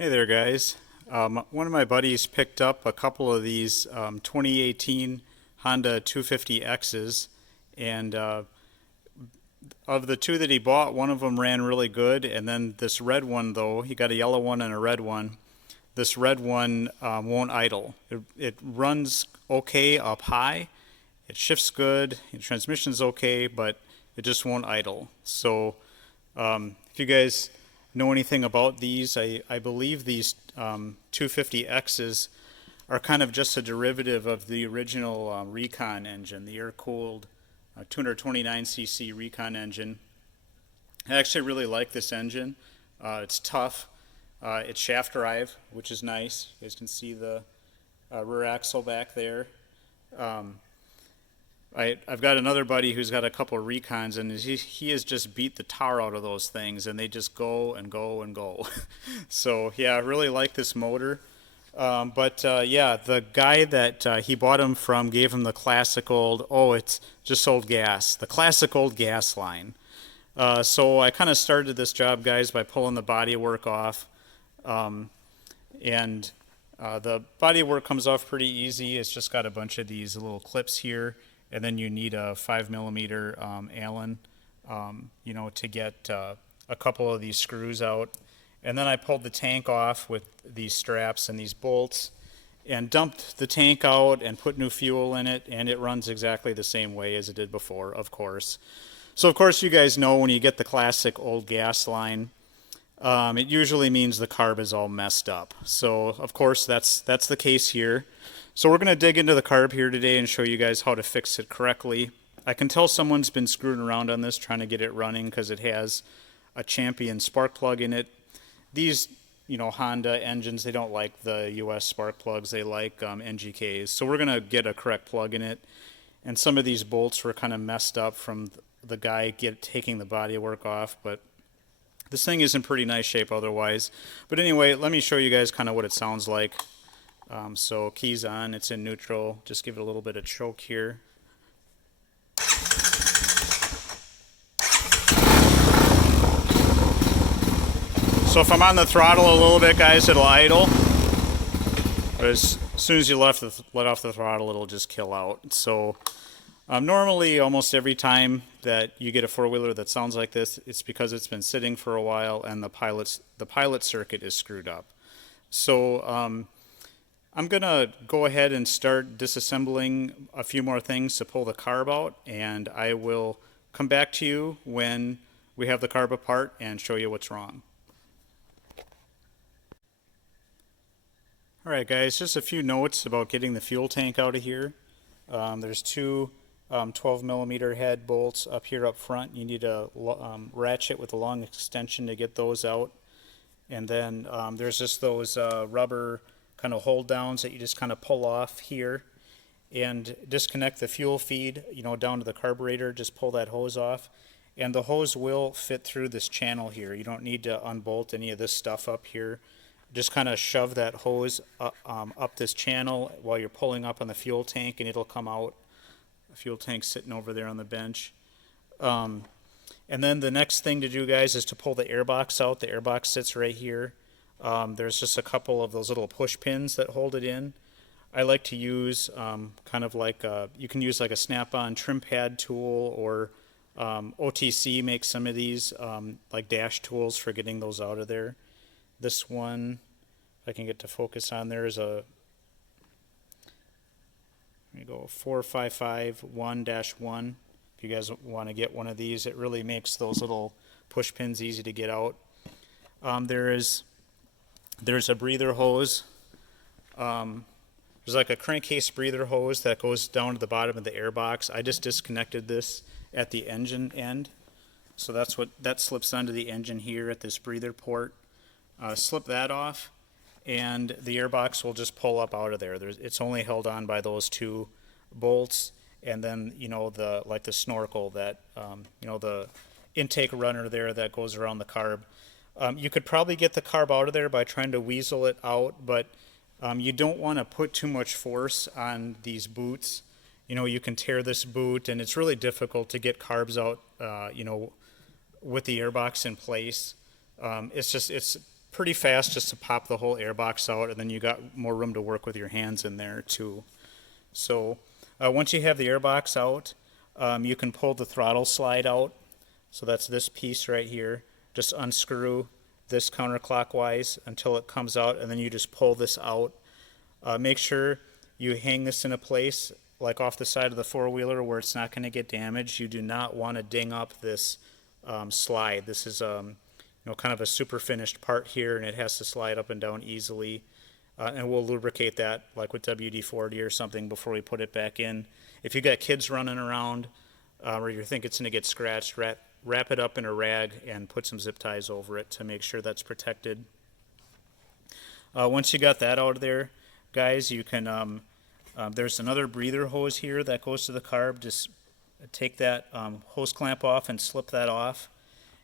Hey there, guys. One of my buddies picked up a couple of these 2018 Honda 250Xs, and of the two that he bought, one of them ran really good, and then this red one, though, he got a yellow one and a red one. This red one won't idle. It runs okay up high, it shifts good, the transmission's okay, but it just won't idle. So if you guys know anything about these, I believe these 250Xs are kind of just a derivative of the original Recon engine, the air-cooled 229cc Recon engine. I actually really like this engine. It's tough. It's shaft drive, which is nice. You guys can see the rear axle back there. I've got another buddy who's got a couple of Recons, and he has just beat the tar out of those things, and they just go and go and go. So yeah, I really like this motor. Yeah, the guy that he bought them from gave him the classic old, oh, it's just old gas, the classic old gas line. So I kind of started this job, guys, by pulling the bodywork off. And the bodywork comes off pretty easy. It's just got a bunch of these little clips here, and then you need a 5mm Allen, to get a couple of these screws out. And then I pulled the tank off with these straps and these bolts and dumped the tank out and put new fuel in it, and it runs exactly the same way as it did before, of course. So of course you guys know when you get the classic old gas line, it usually means the carb is all messed up. So of course that's the case here. So we're going to dig into the carb here today and show you guys how to fix it correctly. I can tell someone's been screwing around on this trying to get it running because it has a Champion spark plug in it. These, Honda engines, they don't like the US spark plugs. They like NGKs. So we're going to get a correct plug in it. And some of these bolts were kind of messed up from the guy taking the bodywork off, but this thing is in pretty nice shape otherwise. But anyway, let me show you guys kind of what it sounds like. So keys on, it's in neutral. Just give it a little bit of choke here. So if I'm on the throttle a little bit, guys, it'll idle. But as soon as you let off the throttle, it'll just kill out. So normally, almost every time that you get a four-wheeler that sounds like this, it's because it's been sitting for a while and the pilot circuit is screwed up. So I'm going to go ahead and start disassembling a few more things to pull the carb out, and I will come back to you when we have the carb apart and show you what's wrong. Alright guys, just a few notes about getting the fuel tank out of here. There's two 12mm head bolts up here up front. You need a ratchet with a long extension to get those out. And then there's just those rubber kind of hold downs that you just kind of pull off here and disconnect the fuel feed, down to the carburetor. Just pull that hose off, and the hose will fit through this channel here. You don't need to unbolt any of this stuff up here. Just kind of shove that hose up this channel while you're pulling up on the fuel tank, and it'll come out. The fuel tank's sitting over there on the bench. And then the next thing to do, guys, is to pull the airbox out. The airbox sits right here. There's just a couple of those little push pins that hold it in. I like to use kind of like you can use like a snap-on trim pad tool, or OTC makes some of these like dash tools for getting those out of there. This one, if I can get to focus on, there is a, let me go, 4551-1. If you guys want to get one of these, it really makes those little push pins easy to get out. There's a breather hose. There's like a crankcase breather hose that goes down to the bottom of the airbox. I just disconnected this at the engine end. So that slips onto the engine here at this breather port. Slip that off, and the airbox will just pull up out of there. It's only held on by those two bolts, and then the snorkel that the intake runner there that goes around the carb. You could probably get the carb out of there by trying to weasel it out, but you don't want to put too much force on these boots. You can tear this boot, and it's really difficult to get carbs out with the airbox in place. It's pretty fast just to pop the whole airbox out, and then you got more room to work with your hands in there too. So once you have the airbox out, you can pull the throttle slide out. So that's this piece right here. Just unscrew this counterclockwise until it comes out, and then you just pull this out. Make sure you hang this in a place like off the side of the four-wheeler where it's not going to get damaged. You do not want to ding up this slide. This is kind of a super finished part here, and it has to slide up and down easily. And we'll lubricate that like with WD-40 or something before we put it back in. If you got kids running around or you think it's going to get scratched, wrap it up in a rag and put some zip ties over it to make sure that's protected. Once you got that out of there, guys, you can there's another breather hose here that goes to the carb. Just take that hose clamp off and slip that off,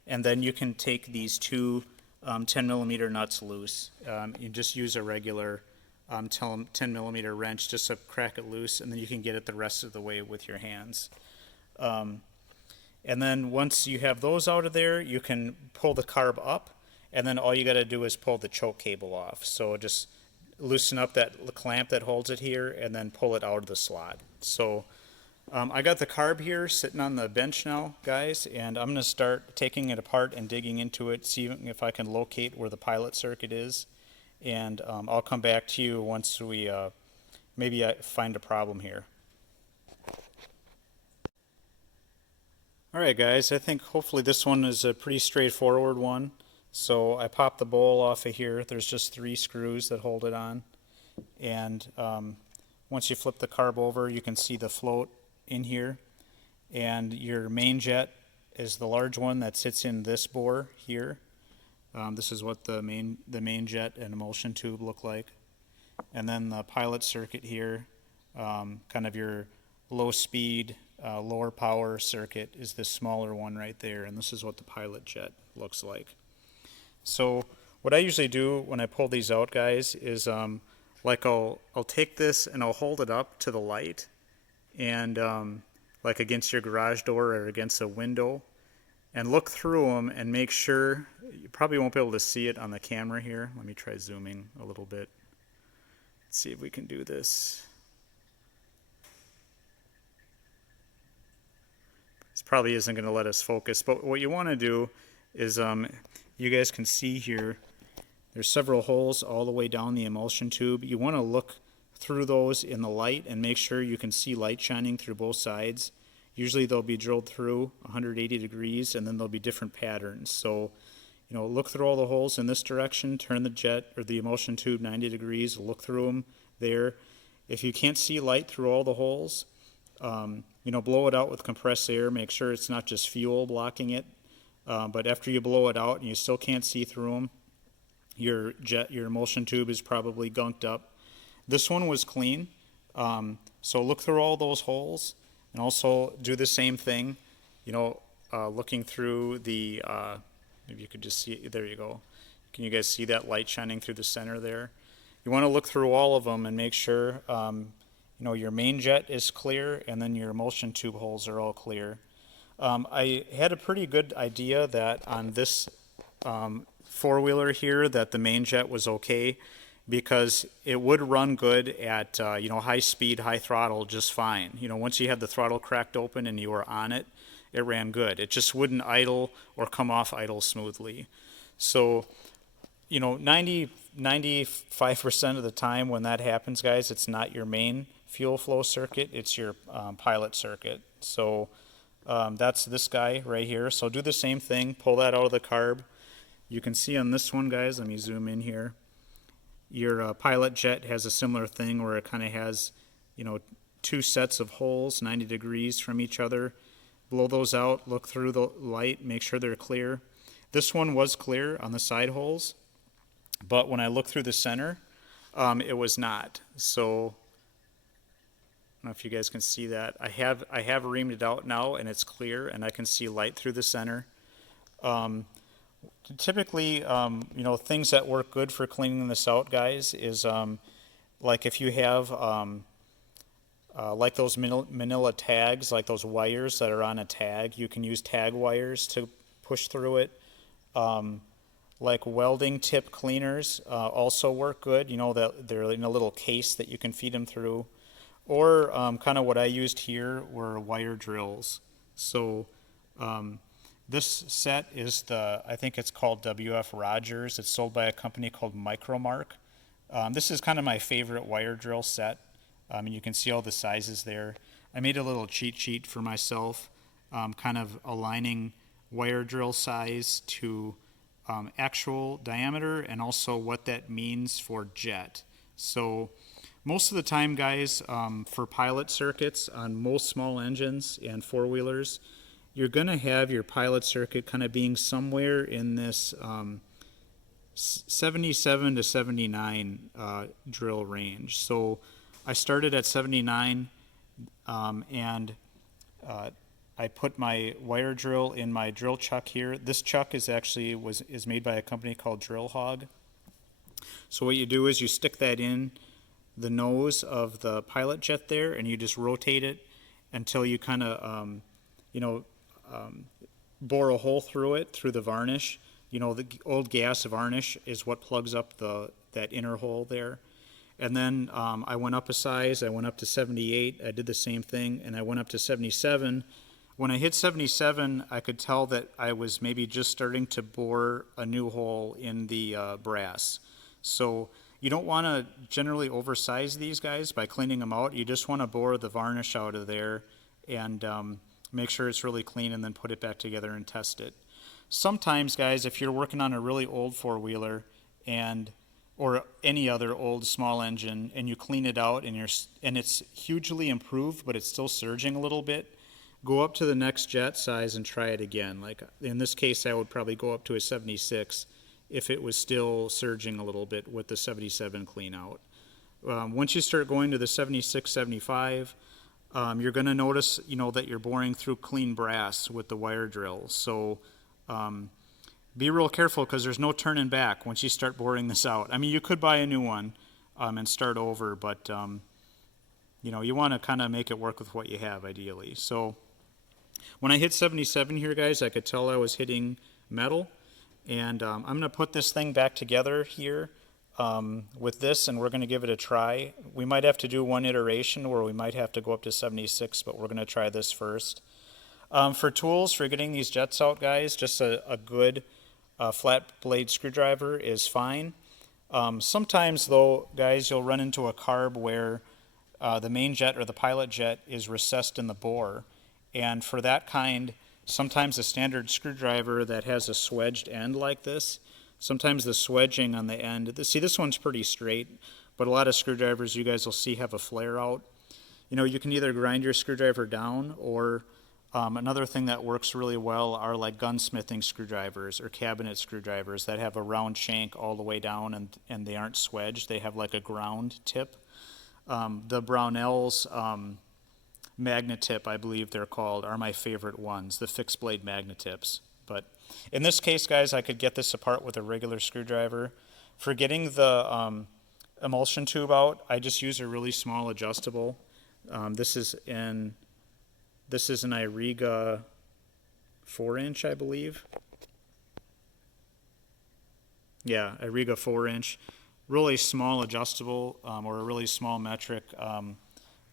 and then you can take these two 10 millimeter nuts loose. You just use a regular 10 millimeter wrench just to crack it loose, and then you can get it the rest of the way with your hands. And then once you have those out of there, you can pull the carb up, and then all you got to do is pull the choke cable off. So just loosen up that clamp that holds it here, and then pull it out of the slot. So I got the carb here sitting on the bench now, guys, and I'm going to start taking it apart and digging into it, seeing if I can locate where the pilot circuit is. And I'll come back to you once we maybe find a problem here. Alright guys, I think hopefully this one is a pretty straightforward one. So I popped the bowl off of here. There's just 3 screws that hold it on. And once you flip the carb over, you can see the float in here. And your main jet is the large one that sits in this bore here. This is what the main jet and emulsion tube look like. And then the pilot circuit here, kind of your low speed, lower power circuit is this smaller one right there, and this is what the pilot jet looks like. So what I usually do when I pull these out, guys, is like I'll take this and I'll hold it up to the light, and like against your garage door or against a window, and look through them and make sure. You probably won't be able to see it on the camera here. Let me try zooming a little bit. Let's see if we can do this. This probably isn't going to let us focus, but what you want to do is you guys can see here there's several holes all the way down the emulsion tube. You want to look through those in the light and make sure you can see light shining through both sides. Usually they'll be drilled through 180 degrees, and then there'll be different patterns. So look through all the holes in this direction, turn the jet or the emulsion tube 90 degrees, look through them there. If you can't see light through all the holes, blow it out with compressed air. Make sure it's not just fuel blocking it. But after you blow it out and you still can't see through them, your emulsion tube is probably gunked up. This one was clean. So look through all those holes, and also do the same thing. Looking through the, maybe you could just see, there you go. Can you guys see that light shining through the center there? You want to look through all of them and make sure your main jet is clear, and then your emulsion tube holes are all clear. I had a pretty good idea that on this four-wheeler here that the main jet was okay, because it would run good at high speed, high throttle just fine. Once you had the throttle cracked open and you were on it, it ran good. It just wouldn't idle or come off idle smoothly. So 95% of the time when that happens, guys, it's not your main fuel flow circuit, it's your pilot circuit. So that's this guy right here. So do the same thing, pull that out of the carb. You can see on this one, guys, let me zoom in here. Your pilot jet has a similar thing where it kind of has, 2 sets of holes 90 degrees from each other. Blow those out, look through the light, make sure they're clear. This one was clear on the side holes, but when I looked through the center, it was not. So I don't know if you guys can see that. I have reamed it out now, and it's clear, and I can see light through the center. Typically, things that work good for cleaning this out, guys, is like if you have like those manila tags, like those wires that are on a tag, you can use tag wires to push through it. like welding tip cleaners also work good. You know, that they're in a little case that you can feed them through. Or kind of what I used here were wire drills. So this set is I think it's called WF Rogers. It's sold by a company called Micromark. This is kind of my favorite wire drill set. And you can see all the sizes there. I made a little cheat sheet for myself, kind of aligning wire drill size to actual diameter and also what that means for jet. So most of the time, guys, for pilot circuits on most small engines and four-wheelers, you're going to have your pilot circuit kind of being somewhere in this 77 to 79 drill range. So I started at 79 and I put my wire drill in my drill chuck here. This chuck is made by a company called Drill Hog. So what you do is you stick that in the nose of the pilot jet there, and you just rotate it until you kind of, bore a hole through it, through the varnish. You know, the old gas varnish is what plugs up that inner hole there. And then I went up a size. I went up to 78. I did the same thing, and I went up to 77. When I hit 77, I could tell that I was maybe just starting to bore a new hole in the brass. So you don't want to generally oversize these guys by cleaning them out. You just want to bore the varnish out of there and make sure it's really clean, and then put it back together and test it. Sometimes, guys, if you're working on a really old four-wheeler or any other old small engine, and you clean it out and it's hugely improved, but it's still surging a little bit, go up to the next jet size and try it again. Like in this case, I would probably go up to a 76 if it was still surging a little bit with the 77 clean out. Once you start going to the 76, 75, you're going to notice, that you're boring through clean brass with the wire drill. So be real careful, because there's no turning back once you start boring this out. I mean, you could buy a new one and start over, but you want to kind of make it work with what you have, ideally. So when I hit 77 here, guys, I could tell I was hitting metal. And I'm going to put this thing back together here with this, and we're going to give it a try. We might have to do one iteration where we might have to go up to 76, but we're going to try this first. For tools for getting these jets out, guys, just a good flat blade screwdriver is fine. Sometimes, though, guys, you'll run into a carb where the main jet or the pilot jet is recessed in the bore. And for that kind, sometimes a standard screwdriver that has a swedged end like this, sometimes the swedging on the end, see, this one's pretty straight, but a lot of screwdrivers you guys will see have a flare out. You can either grind your screwdriver down, or another thing that works really well are like gunsmithing screwdrivers or cabinet screwdrivers that have a round shank all the way down, and they aren't swedged. They have like a ground tip. The Brownell's Magnetip, I believe they're called, are my favorite ones, the fixed blade Magnetips. But in this case, guys, I could get this apart with a regular screwdriver. For getting the emulsion tube out, I just use a really small adjustable. This is an Iriga 4-inch, I believe. Yeah, Iriga 4-inch. Really small adjustable, or a really small metric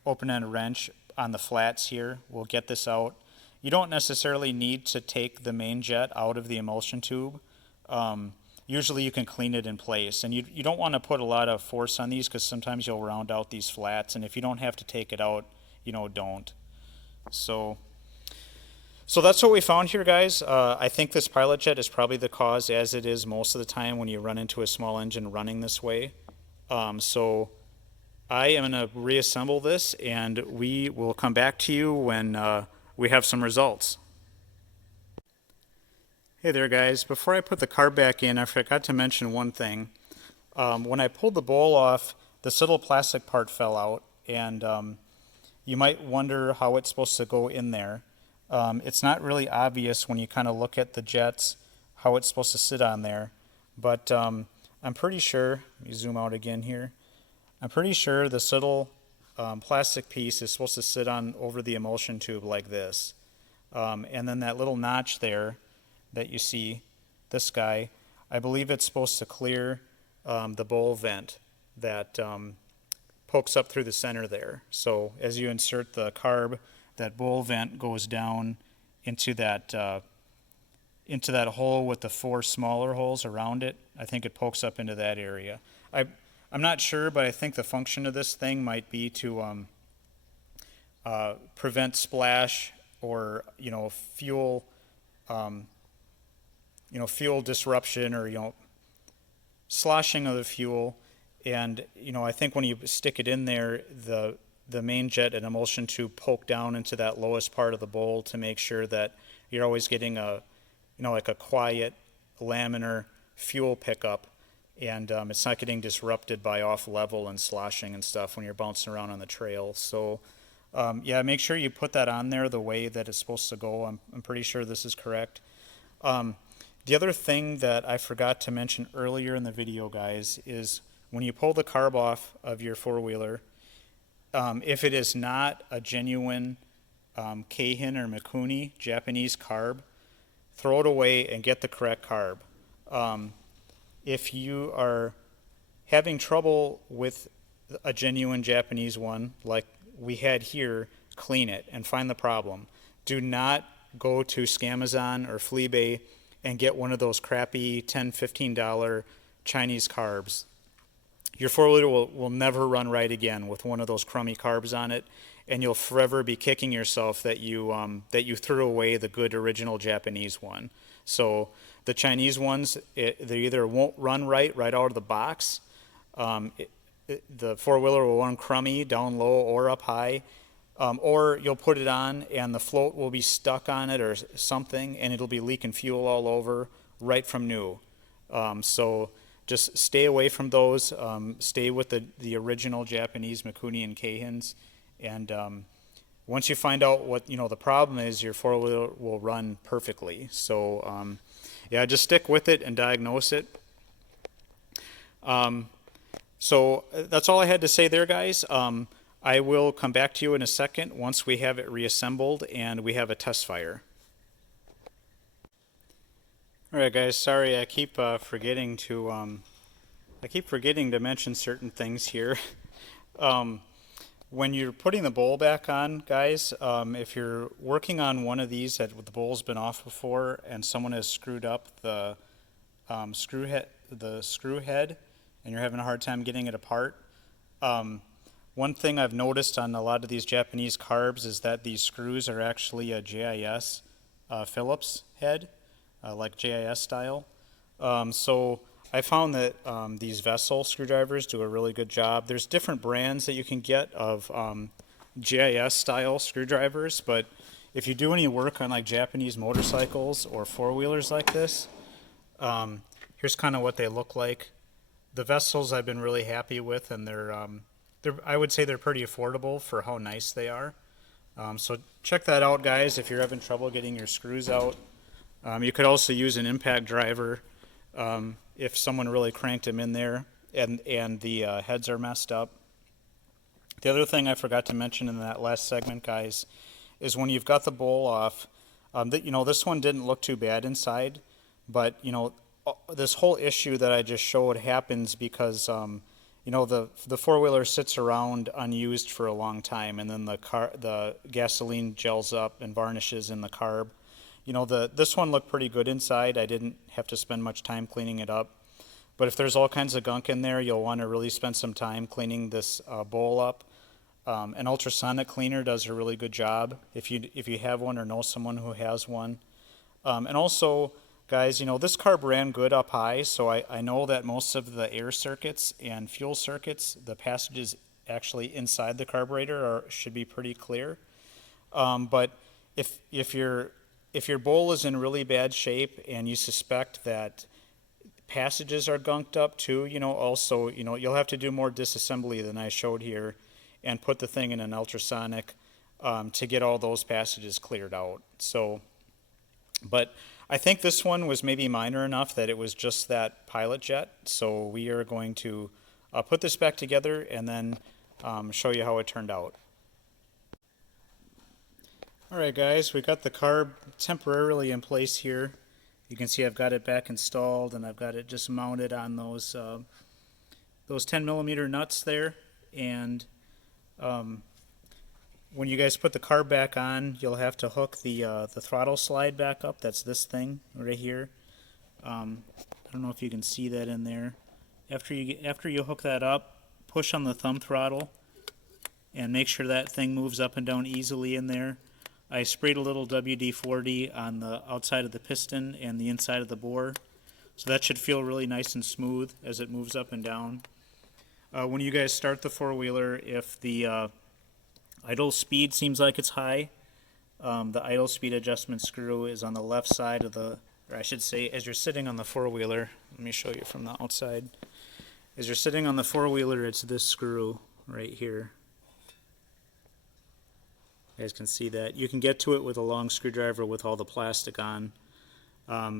open-end wrench on the flats here will get this out. You don't necessarily need to take the main jet out of the emulsion tube. Usually you can clean it in place, and you don't want to put a lot of force on these, because sometimes you'll round out these flats, and if you don't have to take it out, don't. So that's what we found here, guys. I think this pilot jet is probably the cause, as it is most of the time when you run into a small engine running this way. So I am going to reassemble this, and we will come back to you when we have some results. Hey there, guys. Before I put the carb back in, I forgot to mention one thing. When I pulled the bowl off, this little plastic part fell out, and you might wonder how it's supposed to go in there. It's not really obvious when you kind of look at the jets how it's supposed to sit on there, but I'm pretty sure, let me zoom out again here, I'm pretty sure this little plastic piece is supposed to sit on over the emulsion tube like this. And then that little notch there that you see, this guy, I believe it's supposed to clear the bowl vent that pokes up through the center there. So as you insert the carb, that bowl vent goes down into that hole with the 4 smaller holes around it. I think it pokes up into that area. I'm not sure, but I think the function of this thing might be to prevent splash or fuel fuel disruption or sloshing of the fuel. And I think when you stick it in there, the main jet and emulsion tube poke down into that lowest part of the bowl to make sure that you're always getting like a quiet laminar fuel pickup, and it's not getting disrupted by off level and sloshing and stuff when you're bouncing around on the trail. So yeah, make sure you put that on there the way that it's supposed to go. I'm pretty sure this is correct. The other thing that I forgot to mention earlier in the video, guys, is when you pull the carb off of your four-wheeler, if it is not a genuine Keihin or Mikuni Japanese carb, throw it away and get the correct carb. If you are having trouble with a genuine Japanese one, like we had here, clean it and find the problem. Do not go to Scamazon or Fleabay and get one of those crappy $10, $15 Chinese carbs. Your four-wheeler will never run right again with one of those crummy carbs on it, and you'll forever be kicking yourself that you threw away the good original Japanese one. So the Chinese ones, they either won't run right out of the box, the four-wheeler will run crummy down low or up high, or you'll put it on and the float will be stuck on it or something, and it'll be leaking fuel all over right from new. So just stay away from those. Stay with the original Japanese Mikuni and Keihins, and once you find out what the problem is, your four-wheeler will run perfectly. So yeah, just stick with it and diagnose it. So that's all I had to say there, guys. I will come back to you in a second once we have it reassembled and we have a test fire. All right, guys. Sorry, I keep forgetting to mention certain things here. When you're putting the bowl back on, guys, if you're working on one of these that the bowl's been off before and someone has screwed up the screw head, and you're having a hard time getting it apart, one thing I've noticed on a lot of these Japanese carbs is that these screws are actually a JIS Phillips head, like JIS style. So I found that these vessel screwdrivers do a really good job. There's different brands that you can get of GIS style screwdrivers, but if you do any work on like Japanese motorcycles or four-wheelers like this, here's kind of what they look like. The vessels I've been really happy with, and I would say they're pretty affordable for how nice they are. So check that out, guys, if you're having trouble getting your screws out. You could also use an impact driver if someone really cranked them in there and the heads are messed up. The other thing I forgot to mention in that last segment, guys, is when you've got the bowl off, this one didn't look too bad inside, but this whole issue that I just showed happens because the four-wheeler sits around unused for a long time, and then the gasoline gels up and varnishes in the carb. This one looked pretty good inside. I didn't have to spend much time cleaning it up. But if there's all kinds of gunk in there, you'll want to really spend some time cleaning this bowl up. An ultrasonic cleaner does a really good job if you have one or know someone who has one. And also, guys, this carb ran good up high, so I know that most of the air circuits and fuel circuits, the passages actually inside the carburetor should be pretty clear. But if your bowl is in really bad shape and you suspect that passages are gunked up too, also, you'll have to do more disassembly than I showed here and put the thing in an ultrasonic to get all those passages cleared out. So, but I think this one was maybe minor enough that it was just that pilot jet. So we are going to put this back together and then show you how it turned out. Alright, guys, we got the carb temporarily in place here. You can see I've got it back installed, and I've got it just mounted on those 10mm nuts there. And when you guys put the carb back on, you'll have to hook the throttle slide back up. That's this thing right here. I don't know if you can see that in there. After you hook that up, push on the thumb throttle and make sure that thing moves up and down easily in there. I sprayed a little WD-40 on the outside of the piston and the inside of the bore, so that should feel really nice and smooth as it moves up and down. When you guys start the four-wheeler, if the idle speed seems like it's high, the idle speed adjustment screw is on the left side of the, or I should say, as you're sitting on the four-wheeler, let me show you from the outside. As you're sitting on the four-wheeler, it's this screw right here. You guys can see that. You can get to it with a long screwdriver with all the plastic on.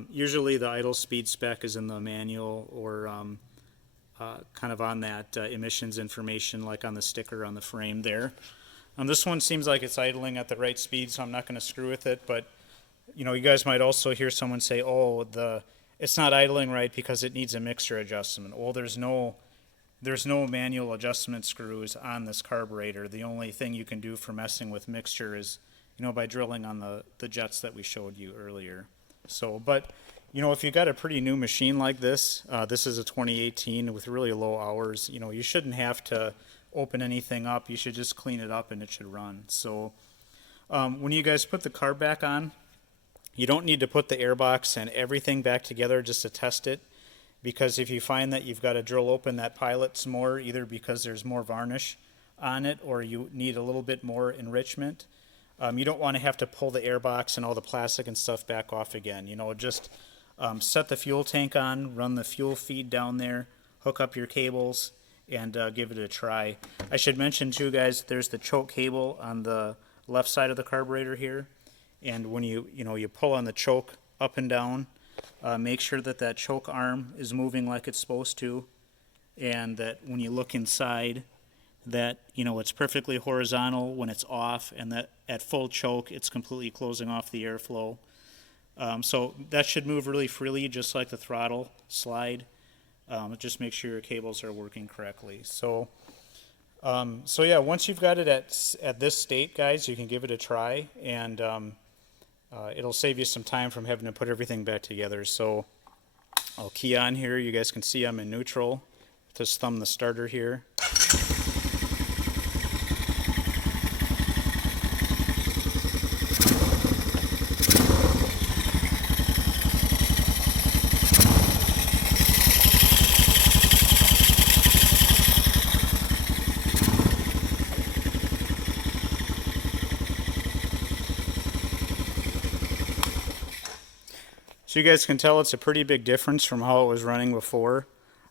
Usually the idle speed spec is in the manual or kind of on that emissions information, like on the sticker on the frame there. This one seems like it's idling at the right speed, so I'm not going to screw with it, but you know, you guys might also hear someone say, oh, it's not idling right because it needs a mixture adjustment. Well, there's no manual adjustment screws on this carburetor. The only thing you can do for messing with mixture is, you know, by drilling on the jets that we showed you earlier. So, but, you know, if you got a pretty new machine like this, this is a 2018 with really low hours, you know, you shouldn't have to open anything up. You should just clean it up and it should run. So, when you guys put the carb back on, you don't need to put the airbox and everything back together just to test it. Because if you find that you've got to drill open that pilot some more, either because there's more varnish on it or you need a little bit more enrichment, you don't want to have to pull the airbox and all the plastic and stuff back off again. You know, just set the fuel tank on, run the fuel feed down there, hook up your cables, and give it a try. I should mention too, guys, there's the choke cable on the left side of the carburetor here. And when you pull on the choke up and down, make sure that choke arm is moving like it's supposed to, and that when you look inside, that it's perfectly horizontal when it's off, and that at full choke it's completely closing off the airflow. So that should move really freely, just like the throttle slide. Just make sure your cables are working correctly. So yeah, once you've got it at this state, guys, you can give it a try, and it'll save you some time from having to put everything back together. So I'll key on here. You guys can see I'm in neutral. Just thumb the starter here. So you guys can tell it's a pretty big difference from how it was running before.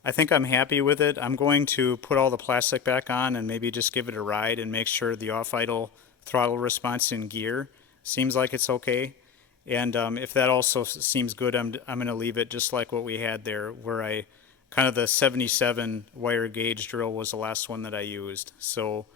I think I'm happy with it. I'm going to put all the plastic back on and maybe just give it a ride and make sure the off-idle throttle response in gear seems like it's okay. And if that also seems good, I'm going to leave it just like what we had there, where kind of the 77 wire gauge drill was the last one that I used. So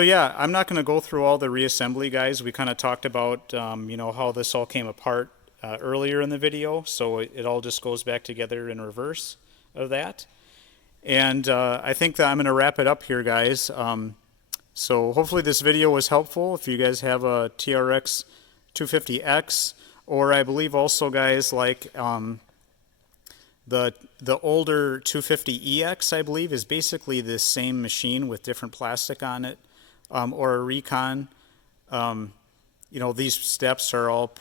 yeah, I'm not going to go through all the reassembly, guys. We kind of talked about, how this all came apart earlier in the video. So it all just goes back together in reverse of that. And I think that I'm going to wrap it up here, guys. So hopefully this video was helpful. If you guys have a TRX 250X, or I believe also, guys, like the older 250EX, I believe, is basically the same machine with different plastic on it. Or a Recon, these steps are all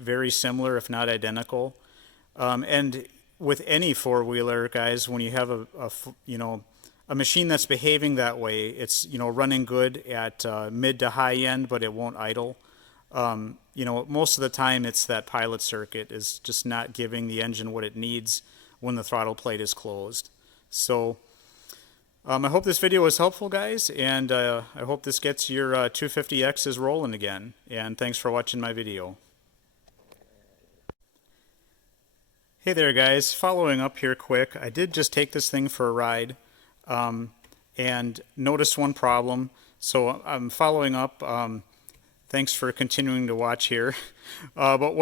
very similar, if not identical. And with any four-wheeler, guys, when you have a machine that's behaving that way, it's running good at mid to high end, but it won't idle. Most of the time, it's that pilot circuit is just not giving the engine what it needs when the throttle plate is closed. So I hope this video was helpful, guys, and I hope this gets your 250Xs rolling again. And thanks for watching my video. Hey there, guys. Following up here quick, I did just take this thing for a ride and noticed one problem. So I'm following up. Thanks for continuing to watch here. But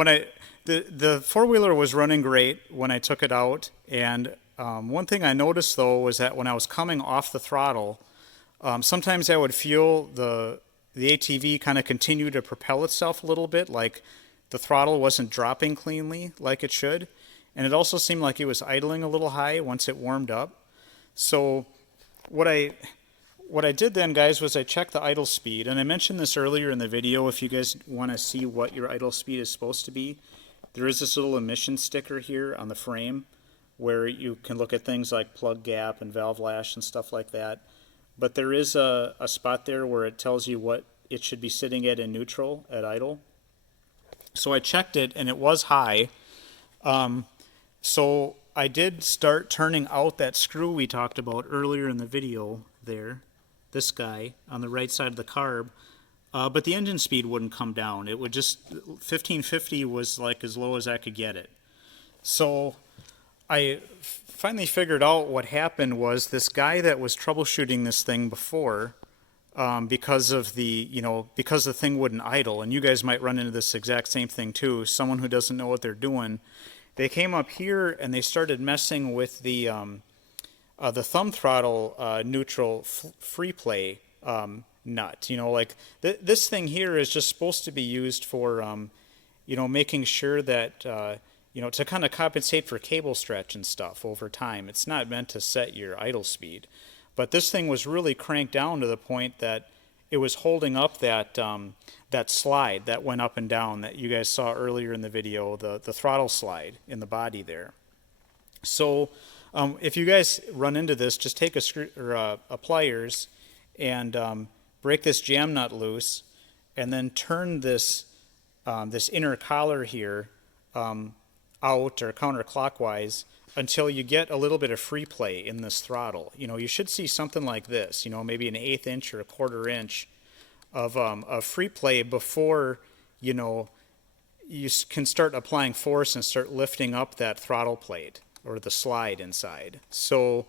The four-wheeler was running great when I took it out, and one thing I noticed though was that when I was coming off the throttle, sometimes I would feel the ATV kind of continue to propel itself a little bit, like the throttle wasn't dropping cleanly like it should, and it also seemed like it was idling a little high once it warmed up. So what I did then, guys, was I checked the idle speed, and I mentioned this earlier in the video. If you guys want to see what your idle speed is supposed to be, there is this little emission sticker here on the frame where you can look at things like plug gap and valve lash and stuff like that. But there is a spot there where it tells you what it should be sitting at in neutral at idle. So I checked it, and it was high. So I did start turning out that screw we talked about earlier in the video there, this guy on the right side of the carb, but the engine speed wouldn't come down. It would just, 1550 was like as low as I could get it. So I finally figured out what happened was this guy that was troubleshooting this thing before, because the thing wouldn't idle, and you guys might run into this exact same thing too, someone who doesn't know what they're doing. They came up here and they started messing with the thumb throttle neutral free play nut. Like this thing here is just supposed to be used for, making sure that, to kind of compensate for cable stretch and stuff over time. It's not meant to set your idle speed. But this thing was really cranked down to the point that it was holding up that that slide that went up and down that you guys saw earlier in the video, the throttle slide in the body there. So if you guys run into this, just take a pliers and break this jam nut loose, and then turn this this inner collar here out or counterclockwise until you get a little bit of free play in this throttle. You should see something like this, maybe an 1/8 inch or a 1/4 inch of free play before, you can start applying force and start lifting up that throttle plate or the slide inside. So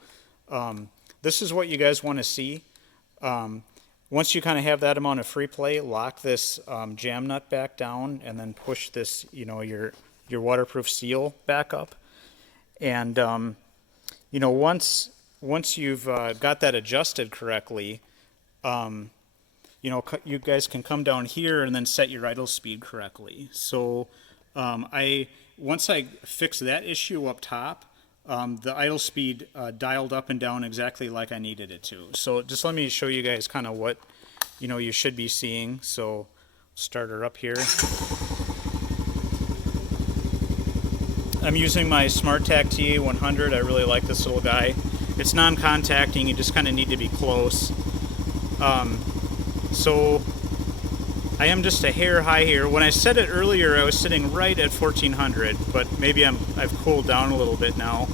this is what you guys want to see. Once you kind of have that amount of free play, lock this jam nut back down and then push this, your waterproof seal back up. And, once you've got that adjusted correctly, you guys can come down here and then set your idle speed correctly. So once I fixed that issue up top, the idle speed dialed up and down exactly like I needed it to. So just let me show you guys kind of what, you should be seeing. So start her up here. I'm using my SmartTac TA100. I really like this little guy. It's non-contacting. You just kind of need to be close. So I am just a hair high here. When I set it earlier, I was sitting right at 1400, but maybe I've cooled down a little bit now.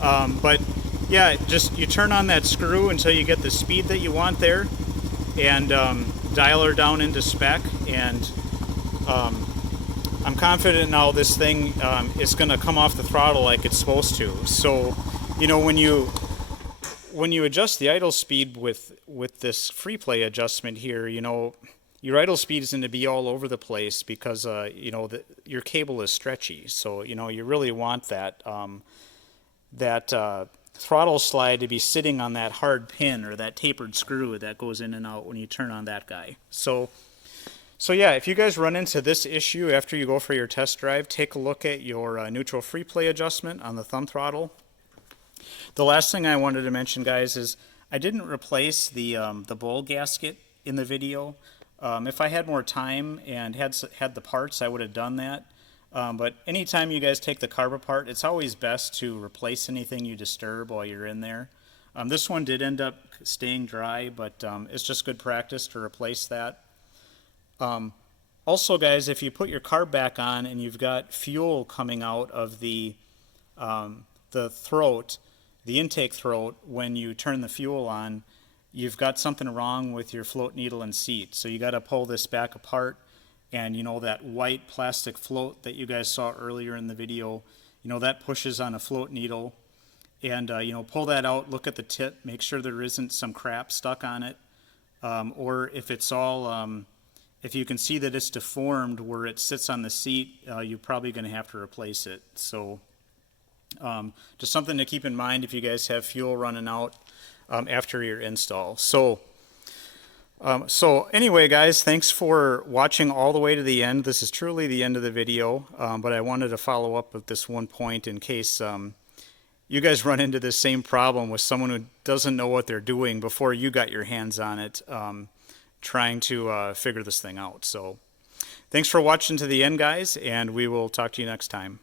But yeah, just you turn on that screw until you get the speed that you want there, and dial her down into spec. And I'm confident now this thing is going to come off the throttle like it's supposed to. So, when you adjust the idle speed with this free play adjustment here, your idle speed is going to be all over the place because your cable is stretchy. So you really want that throttle slide to be sitting on that hard pin or that tapered screw that goes in and out when you turn on that guy. So yeah, if you guys run into this issue after you go for your test drive, take a look at your neutral free play adjustment on the thumb throttle. The last thing I wanted to mention, guys, is I didn't replace the bowl gasket in the video. If I had more time and had the parts, I would have done that. But anytime you guys take the carb apart, it's always best to replace anything you disturb while you're in there. This one did end up staying dry, but it's just good practice to replace that. Also, guys, if you put your carb back on and you've got fuel coming out of the throat, the intake throat, when you turn the fuel on, you've got something wrong with your float needle and seat. So you got to pull this back apart, and that white plastic float that you guys saw earlier in the video, that pushes on a float needle, and pull that out, look at the tip, make sure there isn't some crap stuck on it, or if it's all if you can see that it's deformed where it sits on the seat, you're probably going to have to replace it. So just something to keep in mind if you guys have fuel running out after your install. So anyway, guys, thanks for watching all the way to the end. This is truly the end of the video, but I wanted to follow up with this one point in case you guys run into this same problem with someone who doesn't know what they're doing before you got your hands on it, trying to figure this thing out. So thanks for watching to the end, guys, and we will talk to you next time.